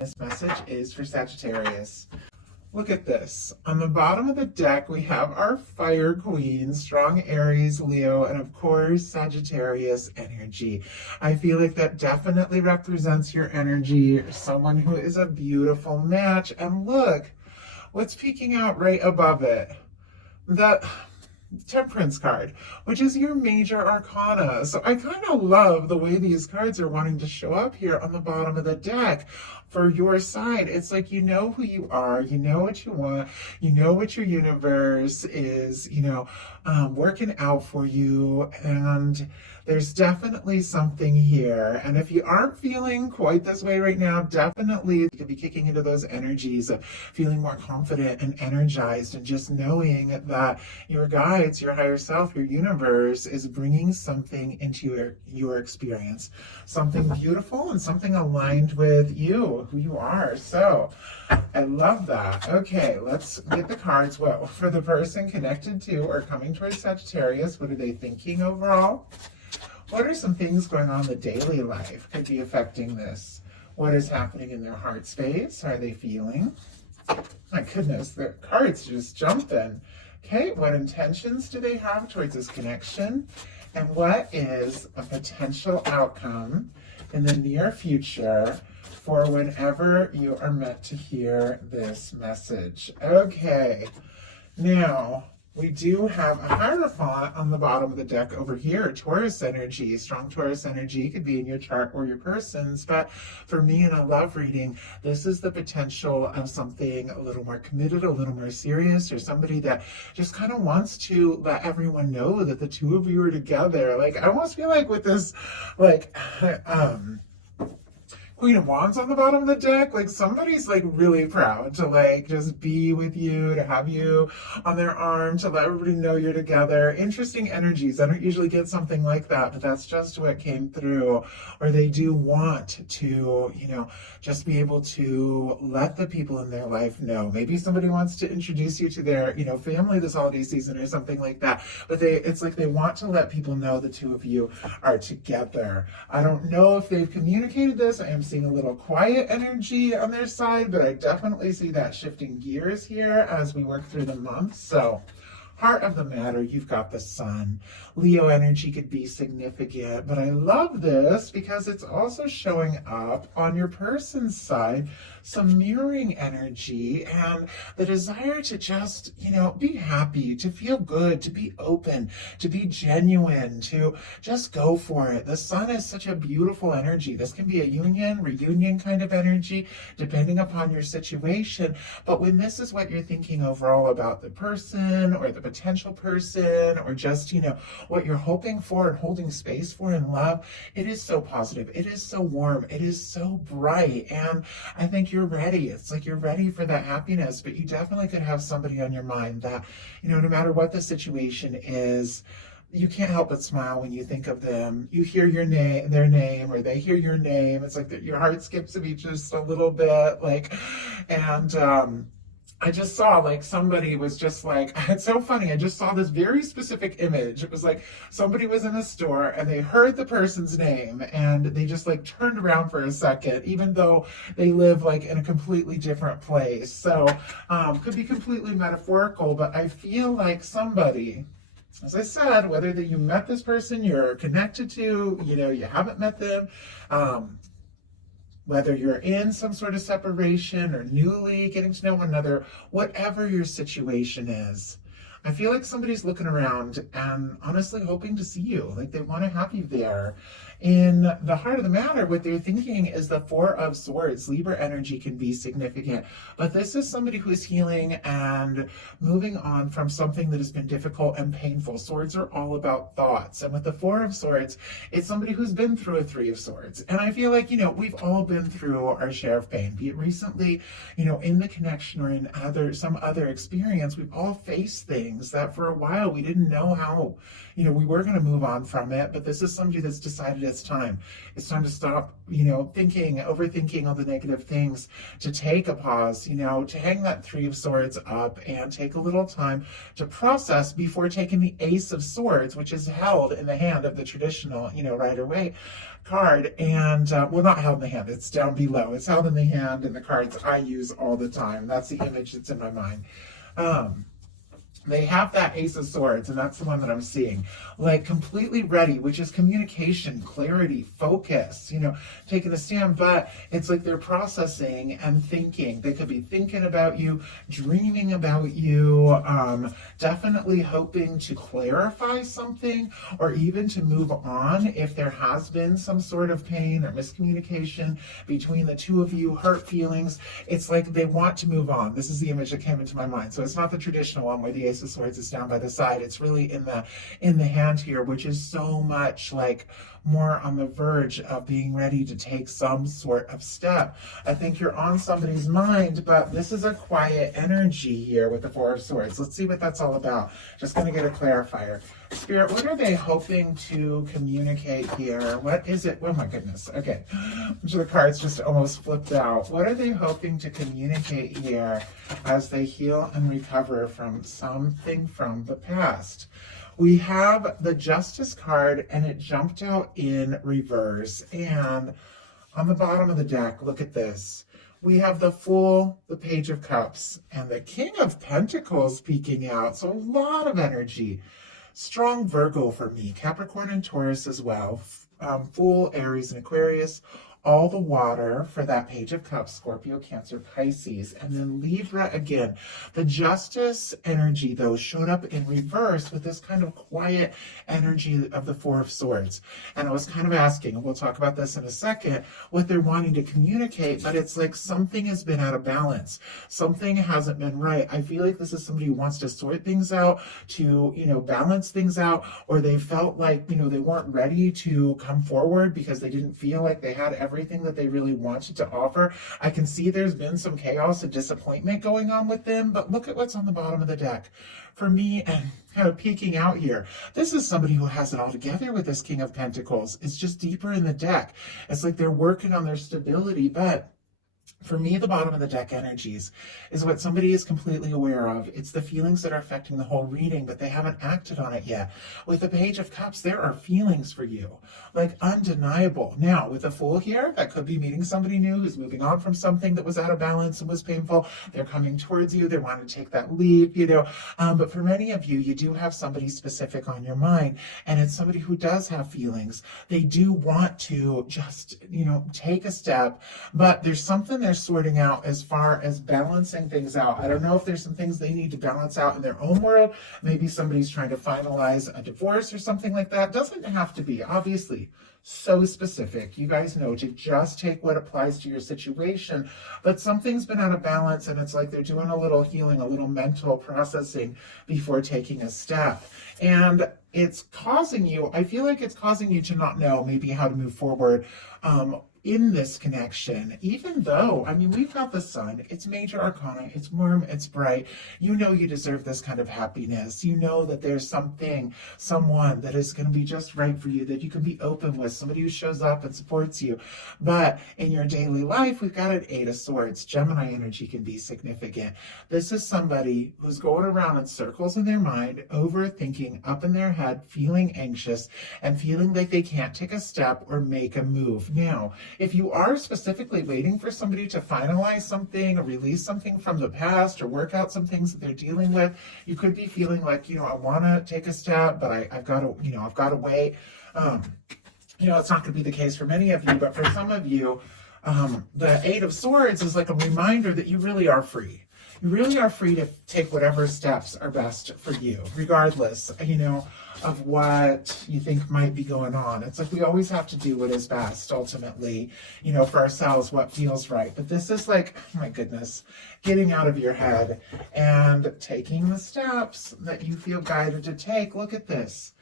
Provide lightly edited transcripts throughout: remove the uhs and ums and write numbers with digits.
This message is for Sagittarius. Look at this. On the bottom of the deck, we have our fire queen, strong Aries, Leo, and of course, Sagittarius energy. I feel like that definitely represents your energy, someone who is a beautiful match. And look, what's peeking out right above it? That Temperance card, which is your major arcana. So I kind of love the way these cards are wanting to show up here on the bottom of the deck for your side. It's like, you know who you are, you know what you want, you know what your universe is, working out for you. And there's definitely something here. And if you aren't feeling quite this way right now, definitely you could be kicking into those energies of feeling more confident and energized, and just knowing that your guides, your higher self, your universe is bringing something into your experience, something beautiful and something aligned with you, who you are. So I love that. Okay, let's get the cards. Well, for the person connected to or coming towards Sagittarius, what are they thinking overall? What are some things going on in the daily life could be affecting this? What is happening in their heart space? How are they feeling? My goodness, the cards just jumping. Okay, what intentions do they have towards this connection? And what is a potential outcome in the near future for whenever you are meant to hear this message? Okay, now we do have a Hierophant on the bottom of the deck over here, Taurus energy. Strong Taurus energy could be in your chart or your person's, but for me in a love reading, this is the potential of something a little more committed, a little more serious, or somebody that just kind of wants to let everyone know that the two of you are together. Like, I almost feel like with this, like, Queen of Wands on the bottom of the deck, like somebody's like really proud to like just be with you, to have you on their arm, to let everybody know you're together. Interesting energies. I don't usually get something like that, but that's just what came through. Or they do want to, just be able to let the people in their life know. Maybe somebody wants to introduce you to their, family this holiday season or something like that. But it's like they want to let people know the two of you are together. I don't know if they've communicated this. I am seeing a little quiet energy on their side, but I definitely see that shifting gears here as we work through the month. So heart of the matter, you've got the Sun. Leo energy could be significant, but I love this because it's also showing up on your person's side, some mirroring energy and the desire to just, be happy, to feel good, to be open, to be genuine, to just go for it. The Sun is such a beautiful energy. This can be a union, reunion kind of energy, depending upon your situation. But when this is what you're thinking overall about the person or the potential person, or just, what you're hoping for and holding space for in love, it is so positive. It is so warm. It is so bright. And I think you're ready. It's like you're ready for that happiness, but you definitely could have somebody on your mind that, no matter what the situation is, you can't help but smile when you think of them. You hear their name, or they hear your name. It's like your heart skips a beat just a little bit, I just saw somebody was just it's so funny. I just saw this very specific image. It was like somebody was in a store and they heard the person's name and they just turned around for a second, even though they live in a completely different place. So could be completely metaphorical, but I feel like somebody, as I said, whether that you met this person, you're connected to, you haven't met them, whether you're in some sort of separation or newly getting to know one another, whatever your situation is, I feel like somebody's looking around and honestly hoping to see you. Like they want to have you there. In the heart of the matter, what they're thinking is the Four of Swords. Libra energy can be significant, but this is somebody who is healing and moving on from something that has been difficult and painful. Swords are all about thoughts. And with the Four of Swords, it's somebody who's been through a Three of Swords. And I feel like, we've all been through our share of pain, be it recently, in the connection or in some other experience. We've all faced things that for a while we didn't know how, we were going to move on from it. But this is somebody that's decided it's time. It's time to stop, thinking, overthinking all the negative things, to take a pause, to hang that Three of Swords up and take a little time to process before taking the Ace of Swords, which is held in the hand of the traditional, Rider-Waite card. And, well, not held in the hand, it's down below. It's held in the hand in the cards I use all the time. That's the image that's in my mind. They have that Ace of Swords, and that's the one that I'm seeing. Like, completely ready, which is communication, clarity, focus, taking a stand. But it's like they're processing and thinking. They could be thinking about you, dreaming about you, definitely hoping to clarify something, or even to move on if there has been some sort of pain or miscommunication between the two of you, hurt feelings. It's like they want to move on. This is the image that came into my mind. So it's not the traditional one where the Ace of Swords is down by the side. It's really in the hand here, which is so much like more on the verge of being ready to take some sort of step. I think you're on somebody's mind, but this is a quiet energy here with the Four of Swords. Let's see what that's all about. Just going to get a clarifier. Spirit, what are they hoping to communicate here? What is it? Oh my goodness. Okay. The cards just almost flipped out. What are they hoping to communicate here as they heal and recover from something from the past? We have the Justice card, and it jumped out in reverse. And on the bottom of the deck, look at this. We have the Fool, the Page of Cups, and the King of Pentacles peeking out. So a lot of energy. Strong Virgo for me. Capricorn and Taurus as well. Fool, Aries, and Aquarius. All the water for that Page of Cups, Scorpio, Cancer, Pisces, and then Libra again. The Justice energy, though, showed up in reverse with this kind of quiet energy of the Four of Swords. And I was kind of asking, and we'll talk about this in a second, what they're wanting to communicate, but it's like something has been out of balance. Something hasn't been right. I feel like this is somebody who wants to sort things out, to, balance things out, or they felt like, they weren't ready to come forward because they didn't feel like they had everything that they really wanted to offer. I can see there's been some chaos and disappointment going on with them, but look at what's on the bottom of the deck. For me, and kind of peeking out here, this is somebody who has it all together with this King of Pentacles. It's just deeper in the deck. It's like they're working on their stability, but for me, the bottom of the deck energies is what somebody is completely aware of. It's the feelings that are affecting the whole reading, but they haven't acted on it yet. With the Page of Cups, there are feelings for you, like undeniable. Now, with the Fool here, that could be meeting somebody new who's moving on from something that was out of balance and was painful. They're coming towards you. They want to take that leap, But for many of you, you do have somebody specific on your mind, and it's somebody who does have feelings. They do want to just, take a step, but there's something they're sorting out as far as balancing things out. I don't know if there's some things they need to balance out in their own world. Maybe somebody's trying to finalize a divorce or something like that. Doesn't have to be, obviously, so specific. You guys know to just take what applies to your situation, but something's been out of balance, and it's like they're doing a little healing, a little mental processing before taking a step. And it's causing you, I feel like it's causing you to not know maybe how to move forward in this connection, even though, we've got the Sun, it's major arcana, it's warm, it's bright. You deserve this kind of happiness. You know that there's someone that is going to be just right for you, that you can be open with, somebody who shows up and supports you. But in your daily life, we've got an Eight of Swords. Gemini energy can be significant. This is somebody who's going around in circles in their mind, overthinking, up in their head, feeling anxious, and feeling like they can't take a step or make a move. Now, if you are specifically waiting for somebody to finalize something or release something from the past or work out some things that they're dealing with, you could be feeling like, I want to take a step, but I've got to wait. It's not going to be the case for many of you, but for some of you, the Eight of Swords is like a reminder that you really are free. You really are free to take whatever steps are best for you, regardless, of what you think might be going on. It's like we always have to do what is best, ultimately, for ourselves, what feels right. But this is like, oh my goodness, getting out of your head and taking the steps that you feel guided to take. Look at this.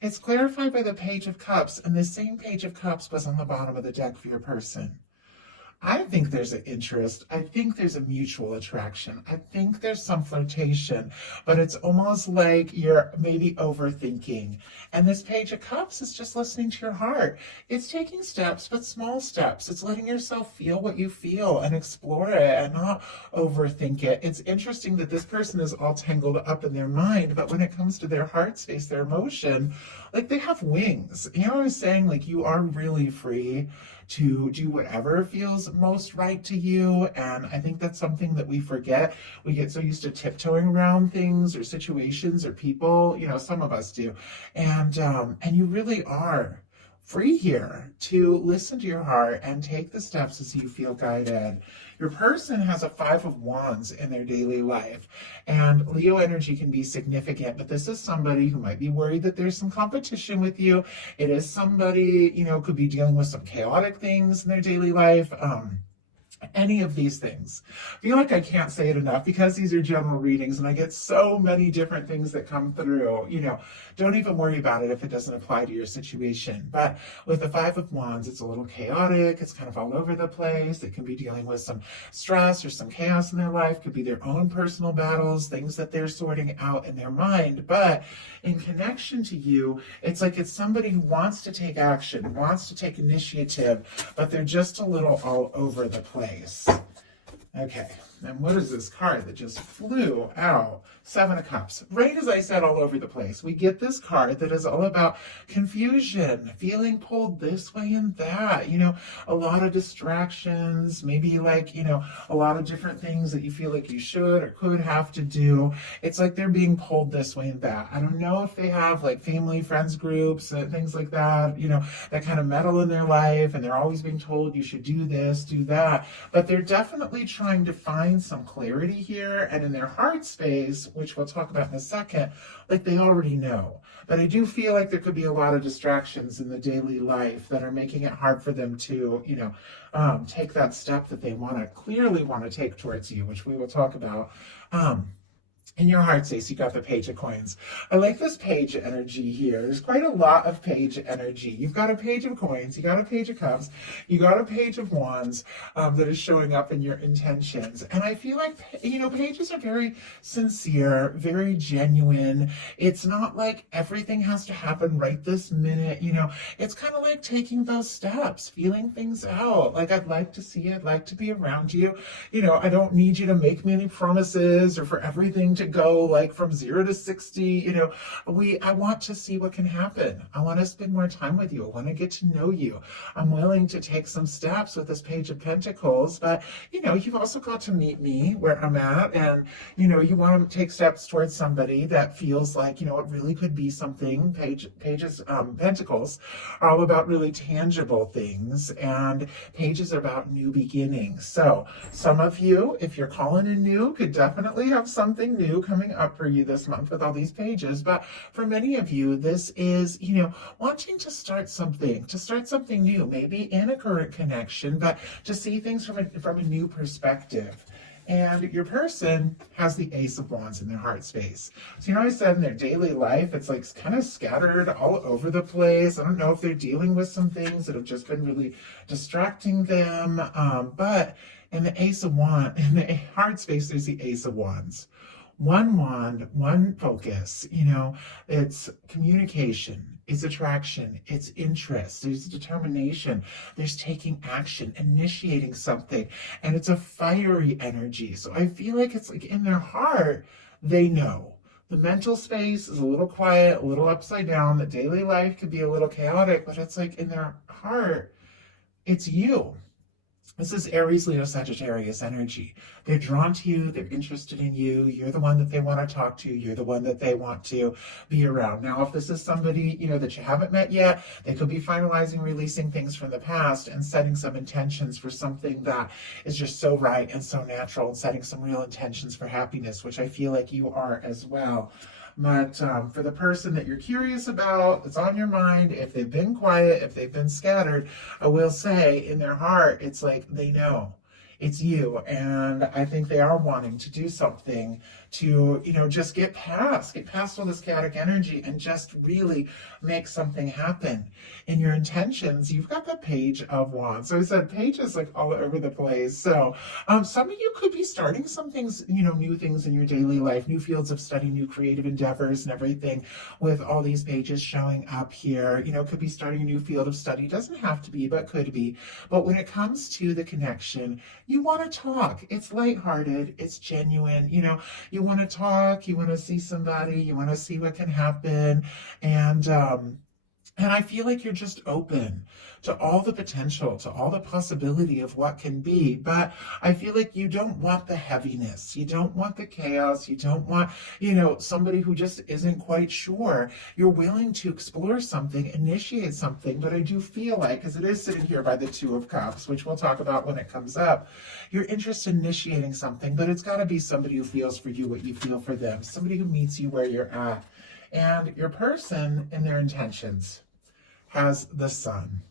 It's clarified by the Page of Cups, and the same Page of Cups was on the bottom of the deck for your person. I think there's an interest. I think there's a mutual attraction. I think there's some flirtation, but it's almost like you're maybe overthinking. And this Page of Cups is just listening to your heart. It's taking steps, but small steps. It's letting yourself feel what you feel and explore it and not overthink it. It's interesting that this person is all tangled up in their mind, but when it comes to their heart space, their emotion, like they have wings. You know what I'm saying? Like you are really free to do whatever feels most right to you. And I think that's something that we forget. We get so used to tiptoeing around things or situations or people, you know, some of us do. And you really are free here to listen to your heart and take the steps as you feel guided. Your person has a 5 of Wands in their daily life, and Leo energy can be significant, but this is somebody who might be worried that there's some competition with you. It is somebody, you know, could be dealing with some chaotic things in their daily life. Any of these things. I feel like I can't say it enough because these are general readings and I get so many different things that come through. You know, don't even worry about it if it doesn't apply to your situation. But with the 5 of Wands, it's a little chaotic. It's kind of all over the place. They can be dealing with some stress or some chaos in their life. Could be their own personal battles, things that they're sorting out in their mind. But in connection to you, it's like it's somebody who wants to take action, wants to take initiative, but they're just a little all over the place. Okay, and what is this card that just flew out? 7 of Cups. Right as I said, all over the place. We get this card that is all about confusion, feeling pulled this way and that, you know, a lot of distractions, maybe like, you know, a lot of different things that you feel like you should or could have to do. It's like they're being pulled this way and that. I don't know if they have like family, friends groups, things like that, you know, that kind of meddle in their life and they're always being told you should do this, do that. But they're definitely trying to find some clarity here, and in their heart space, which we'll talk about in a second, like they already know. But I do feel like there could be a lot of distractions in the daily life that are making it hard for them to, you know, take that step that they clearly want to take towards you, which we will talk about. In your heart space, you got the Page of Coins. I like this page energy here. There's quite a lot of page energy. You've got a Page of Coins, you got a Page of Cups, you got a Page of Wands that is showing up in your intentions. And I feel like, you know, pages are very sincere, very genuine. It's not like everything has to happen right this minute. You know, it's kind of like taking those steps, feeling things out. Like, I'd like to see you, I'd like to be around you. You know, I don't need you to make me any promises or for everything to go like from 0 to 60. You know, I want to see what can happen. I want to spend more time with you. I want to get to know you. I'm willing to take some steps with this Page of Pentacles, but you know, you've also got to meet me where I'm at, and you know, you want to take steps towards somebody that feels like, you know, it really could be something. Pages, Pentacles are all about really tangible things, and pages are about new beginnings. So some of you, if you're calling in new, could definitely have something new coming up for you this month with all these pages. But for many of you, this is, you know, wanting to start something new, maybe in a current connection, but to see things from a new perspective. And your person has the Ace of Wands in their heart space. So, you know, I said in their daily life, it's like kind of scattered all over the place. I don't know if they're dealing with some things that have just been really distracting them. But in the Ace of Wands, in the heart space, there's the Ace of Wands. One wand, one focus, you know, it's communication, it's attraction, it's interest, there's determination, there's taking action, initiating something, and it's a fiery energy. So I feel like it's like in their heart, they know. The mental space is a little quiet, a little upside down. The daily life could be a little chaotic, but it's like in their heart, it's you. This is Aries, Leo, Sagittarius energy. They're drawn to you. They're interested in you. You're the one that they want to talk to. You're the one that they want to be around. Now, if this is somebody, you know, that you haven't met yet, they could be finalizing, releasing things from the past and setting some intentions for something that is just so right and so natural, and setting some real intentions for happiness, which I feel like you are as well. But for the person that you're curious about, it's on your mind, if they've been quiet, if they've been scattered, I will say in their heart, it's like they know it's you. And I think they are wanting to do something to, just get past all this chaotic energy and just really make something happen. In your intentions, you've got the Page of Wands. So I said Page is like all over the place. So some of you could be starting some things, new things in your daily life, new fields of study, new creative endeavors and everything with all these pages showing up here. Could be starting a new field of study. Doesn't have to be, but could be. But when it comes to the connection, you want to talk. It's lighthearted. It's genuine. You want to talk. You want to see somebody. You want to see what can happen. And I feel like you're just open to all the potential, to all the possibility of what can be. But I feel like you don't want the heaviness. You don't want the chaos. You don't want, somebody who just isn't quite sure. You're willing to explore something, initiate something. But I do feel like, because it is sitting here by the Two of Cups, which we'll talk about when it comes up, you're interested in initiating something, but it's got to be somebody who feels for you what you feel for them, somebody who meets you where you're at. And your person and their intentions has the Sun.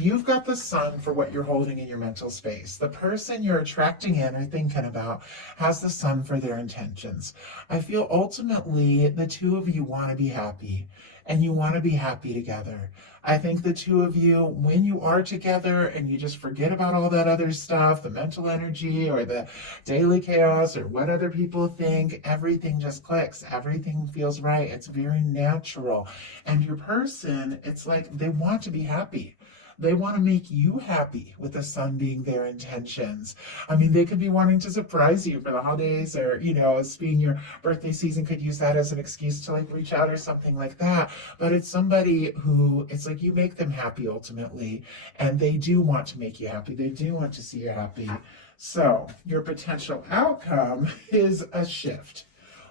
You've got the Sun for what you're holding in your mental space. The person you're attracting in or thinking about has the Sun for their intentions. I feel ultimately the two of you want to be happy, and you want to be happy together. I think the two of you, when you are together and you just forget about all that other stuff, the mental energy or the daily chaos or what other people think, everything just clicks. Everything feels right. It's very natural. And your person, it's like they want to be happy. They want to make you happy with the Sun being their intentions. I mean, they could be wanting to surprise you for the holidays, or, as being your birthday season, could use that as an excuse to like reach out or something like that. But it's somebody who, it's like you make them happy ultimately, and they do want to make you happy. They do want to see you happy. So your potential outcome is a shift.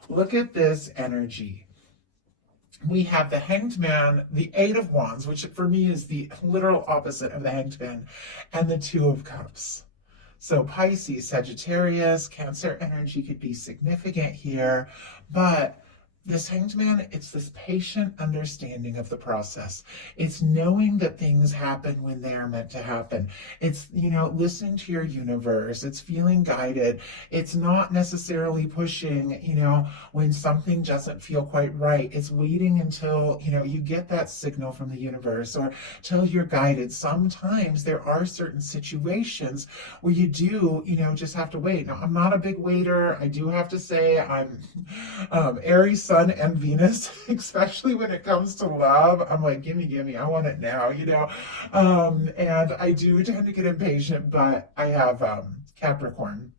Look at this energy. We have the Hanged Man, the Eight of Wands, which for me is the literal opposite of the Hanged Man, and the Two of Cups. So Pisces, Sagittarius, Cancer energy could be significant here, but this Hanged Man, it's this patient understanding of the process. It's knowing that things happen when they are meant to happen. It's, listening to your universe. It's feeling guided. It's not necessarily pushing, when something doesn't feel quite right. It's waiting until, you get that signal from the universe or till you're guided. Sometimes there are certain situations where you do, just have to wait. Now, I'm not a big waiter. I do have to say I'm Aries, Sun, and Venus, especially when it comes to love. I'm like, gimme, I want it now, and I do tend to get impatient, but I have Capricorn,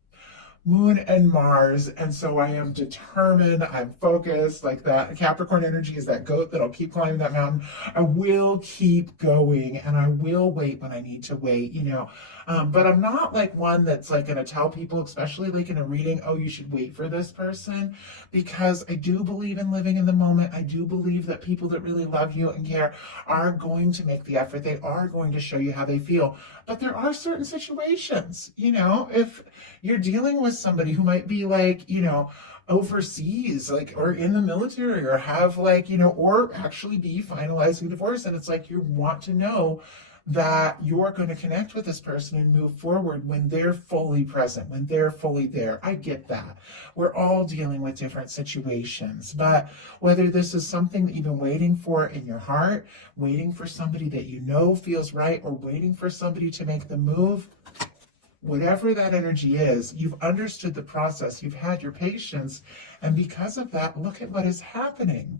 Moon and Mars, and so I am determined, I'm focused, like that Capricorn energy is that goat that'll keep climbing that mountain. I will keep going, and I will wait when I need to wait, but I'm not like one that's like going to tell people, especially like in a reading, oh, you should wait for this person, because I do believe in living in the moment. I do believe that people that really love you and care are going to make the effort. They are going to show you how they feel. But there are certain situations, if you're dealing with somebody who might be like, overseas, like, or in the military, or have like, or actually be finalizing divorce. And it's like, you want to know that you're going to connect with this person and move forward when they're fully present, when they're fully there. I get that. We're all dealing with different situations, but whether this is something that you've been waiting for in your heart, waiting for somebody that feels right, or waiting for somebody to make the move, whatever that energy is, you've understood the process, you've had your patience, and because of that, look at what is happening.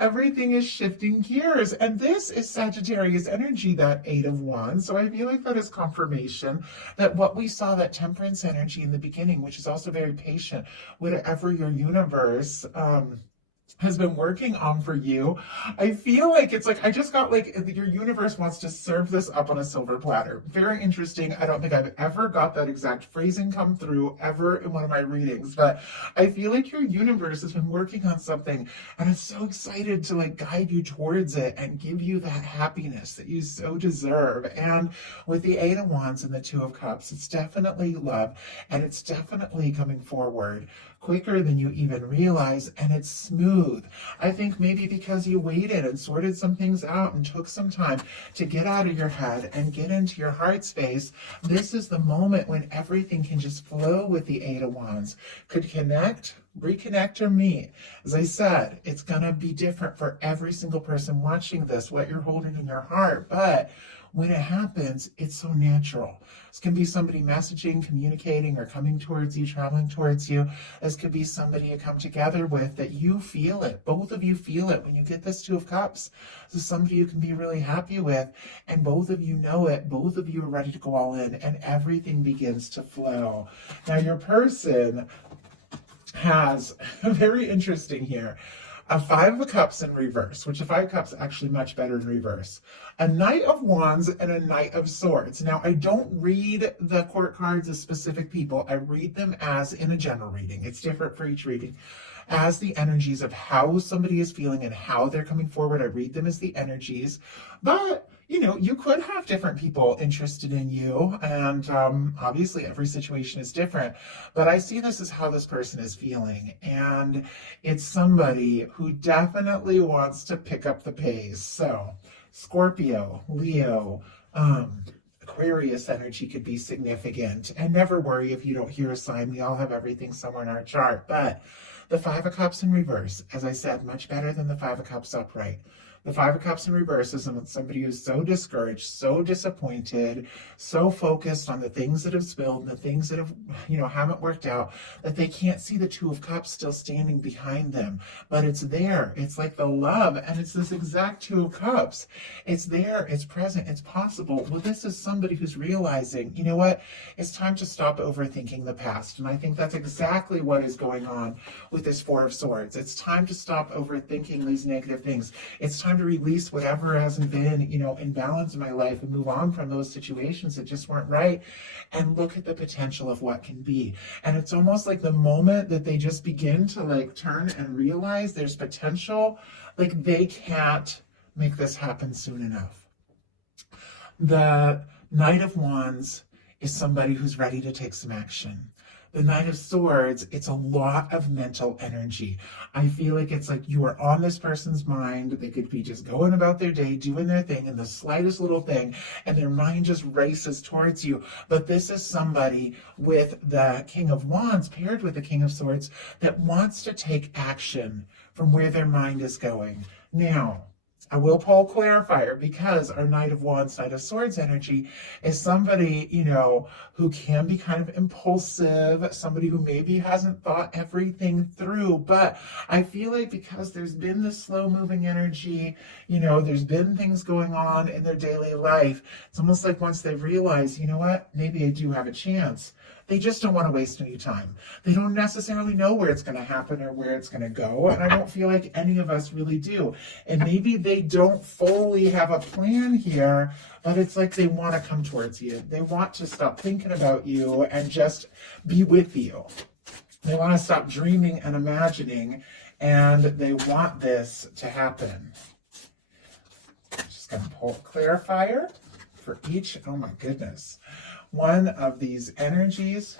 Everything is shifting gears, and this is Sagittarius energy, that Eight of Wands. So I feel like that is confirmation that what we saw, that Temperance energy in the beginning, which is also very patient, whatever your universe has been working on for you. I feel like it's like, I just got like, your universe wants to serve this up on a silver platter. Very interesting. I don't think I've ever got that exact phrasing come through ever in one of my readings, but I feel like your universe has been working on something, and it's so excited to like guide you towards it and give you that happiness that you so deserve. And with the Eight of Wands and the Two of Cups, it's definitely love, and it's definitely coming forward quicker than you even realize, and it's smooth. smooth. I think maybe because you waited and sorted some things out and took some time to get out of your head and get into your heart space, this is the moment when everything can just flow with the Eight of Wands. Could connect, reconnect, or meet. As I said, it's going to be different for every single person watching this, what you're holding in your heart. But when it happens, it's so natural. This can be somebody messaging, communicating, or coming towards you, traveling towards you. This could be somebody you come together with that you feel it. Both of you feel it when you get this Two of Cups. This is somebody you can be really happy with, and both of you know it. Both of you are ready to go all in, and everything begins to flow. Now, your person has very interesting here. A Five of Cups in reverse, which a Five of Cups actually much better in reverse. A Knight of Wands and a Knight of Swords. Now, I don't read the court cards as specific people. I read them as in a general reading. It's different for each reading. As the energies of how somebody is feeling and how they're coming forward. I read them as the energies. But you could have different people interested in you, and obviously every situation is different, but I see this as how this person is feeling, and it's somebody who definitely wants to pick up the pace. So Scorpio, Leo, Aquarius energy could be significant, and never worry if you don't hear a sign. We all have everything somewhere in our chart, but the Five of Cups in reverse, as I said, much better than the Five of Cups upright. The Five of Cups in reverse is somebody who's so discouraged, so disappointed, so focused on the things that have spilled, the things that have, haven't worked out, that they can't see the Two of Cups still standing behind them. But it's there. It's like the love, and it's this exact Two of Cups. It's there. It's present. It's possible. Well, this is somebody who's realizing, you know what? It's time to stop overthinking the past. And I think that's exactly what is going on with this Four of Swords. It's time to stop overthinking these negative things. It's time to release whatever hasn't been, in balance in my life and move on from those situations that just weren't right and look at the potential of what can be. And it's almost like the moment that they just begin to turn and realize there's potential, they can't make this happen soon enough. The Knight of Wands is somebody who's ready to take some action. The Knight of Swords, it's a lot of mental energy. I feel like it's like you are on this person's mind. They could be just going about their day, doing their thing, and the slightest little thing, and their mind just races towards you. But this is somebody with the King of Wands paired with the King of Swords that wants to take action from where their mind is going. Now, I will pull a clarifier because our Knight of Wands, Knight of Swords energy is somebody, who can be kind of impulsive, somebody who maybe hasn't thought everything through. But I feel like because there's been this slow moving energy, there's been things going on in their daily life. It's almost like once they realize, you know what, maybe I do have a chance. They just don't want to waste any time. They don't necessarily know where it's going to happen or where it's going to go. And I don't feel like any of us really do. And maybe they don't fully have a plan here, but it's like they want to come towards you. They want to stop thinking about you and just be with you. They want to stop dreaming and imagining, and they want this to happen. Just going to pull a clarifier for each. Oh my goodness. One of these energies.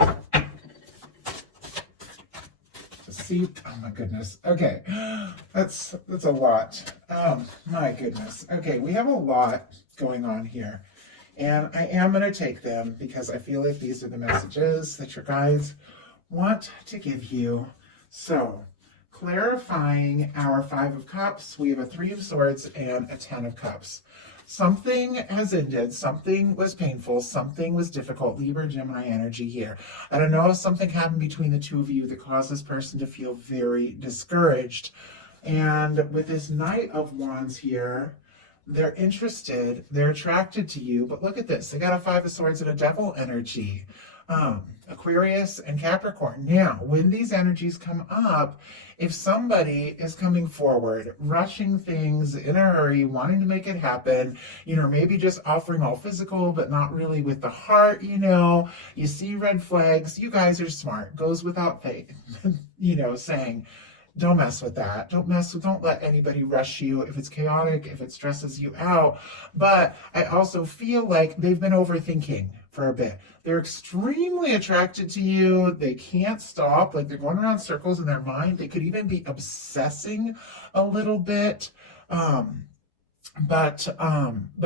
See, oh my goodness. Okay, that's a lot. My goodness. Okay, we have a lot going on here, and I am going to take them because I feel like these are the messages that your guides want to give you. So, clarifying our Five of Cups, we have a Three of Swords and a Ten of Cups. Something has ended, something was painful, something was difficult. Libra, Gemini energy here. I don't know if something happened between the two of you that caused this person to feel very discouraged. And with this Knight of Wands here, they're interested, they're attracted to you. But look at this, they got a Five of Swords and a Devil energy. Aquarius and Capricorn. Now, when these energies come up, if somebody is coming forward, rushing things in a hurry, wanting to make it happen, maybe just offering all physical, but not really with the heart, you see red flags, you guys are smart, goes without saying, don't mess with that. Don't let anybody rush you if it's chaotic, if it stresses you out. But I also feel like they've been overthinking for a bit. They're extremely attracted to you. They can't stop. Like, they're going around circles in their mind. They could even be obsessing a little bit. But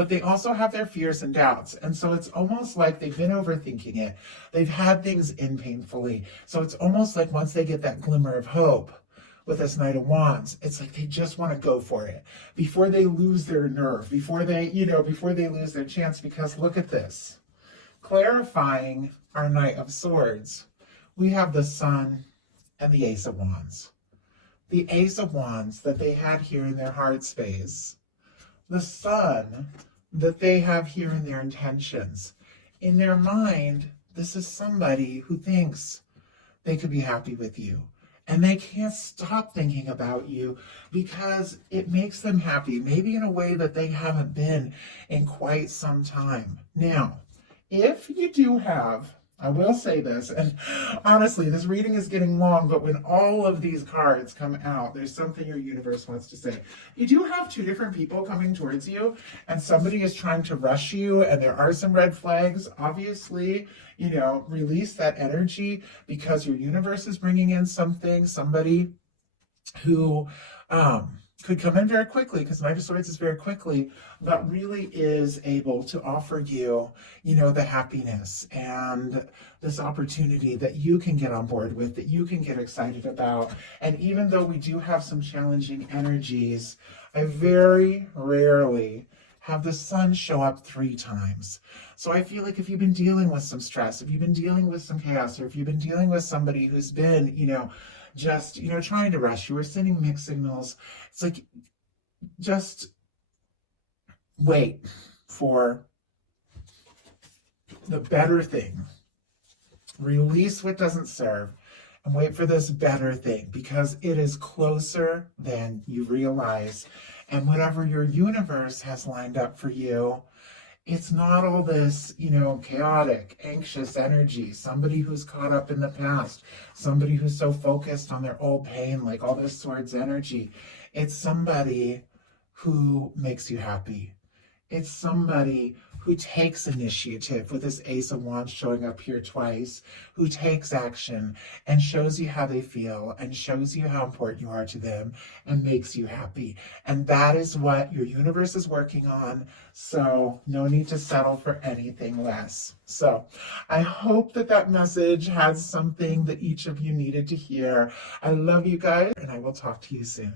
they also have their fears and doubts. And so it's almost like they've been overthinking it. They've had things end painfully. So it's almost like once they get that glimmer of hope with this Knight of Wands, it's like they just want to go for it before they lose their nerve, before they lose their chance. Because look at this. Clarifying our Knight of Swords, we have the Sun and the Ace of Wands. The Ace of Wands that they had here in their heart space. The Sun that they have here in their intentions. In their mind, this is somebody who thinks they could be happy with you. And they can't stop thinking about you because it makes them happy, maybe in a way that they haven't been in quite some time. Now, if you do have, I will say this, and honestly, this reading is getting long, but when all of these cards come out, there's something your universe wants to say. You do have two different people coming towards you, and somebody is trying to rush you, and there are some red flags. Obviously, release that energy because your universe is bringing in somebody who could come in very quickly, because Knight of Swords is very quickly, but really is able to offer you, the happiness and this opportunity that you can get on board with, that you can get excited about. And even though we do have some challenging energies, I very rarely have the Sun show up 3 times. So I feel like if you've been dealing with some stress, if you've been dealing with some chaos, or if you've been dealing with somebody who's been, just, trying to rush you or sending mixed signals, it's like, just wait for the better thing. Release what doesn't serve and wait for this better thing, because it is closer than you realize. And whatever your universe has lined up for you, it's not all this, chaotic, anxious energy, somebody who's caught up in the past, somebody who's so focused on their old pain, like all this Swords energy. It's somebody who makes you happy. It's somebody who takes initiative, with this Ace of Wands showing up here twice, who takes action and shows you how they feel and shows you how important you are to them and makes you happy. And that is what your universe is working on. So no need to settle for anything less. So I hope that message has something that each of you needed to hear. I love you guys, and I will talk to you soon.